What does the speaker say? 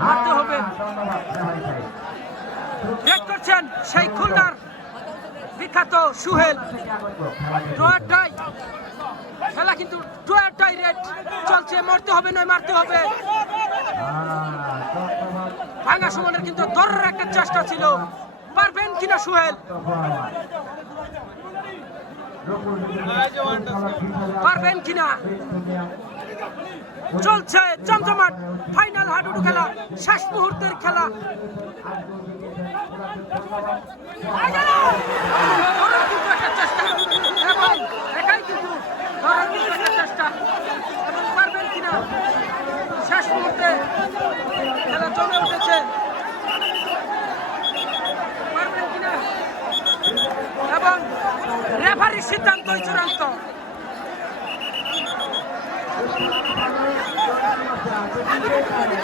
মারতে হবে। ব্রেক করছেন সেই খুলনার বিখ্যাত সুহেল। ড্রয়ার টাই খেলা কিন্তু ড্রয়ার টাই রেড চলছে। মরতে হবে নয় মারতে হবে। ভাঙা সুমনের কিন্তু ধরার একটা চেষ্টা ছিল, পারবেন কিনা সুহেল, পারবেন কিনা। চলছে জমজমাট ফাইনাল হাডুডু খেলা, শেষ মুহূর্তের খেলা। চেষ্টা এবং একাই কিন্তু ধরার একটা চেষ্টা, এবং পারবেন কিনা। শেষ মুহূর্তে খেলা জমে উঠেছে, পারবেন কিনা, এবং রেফারির সিদ্ধান্তই চূড়ান্ত।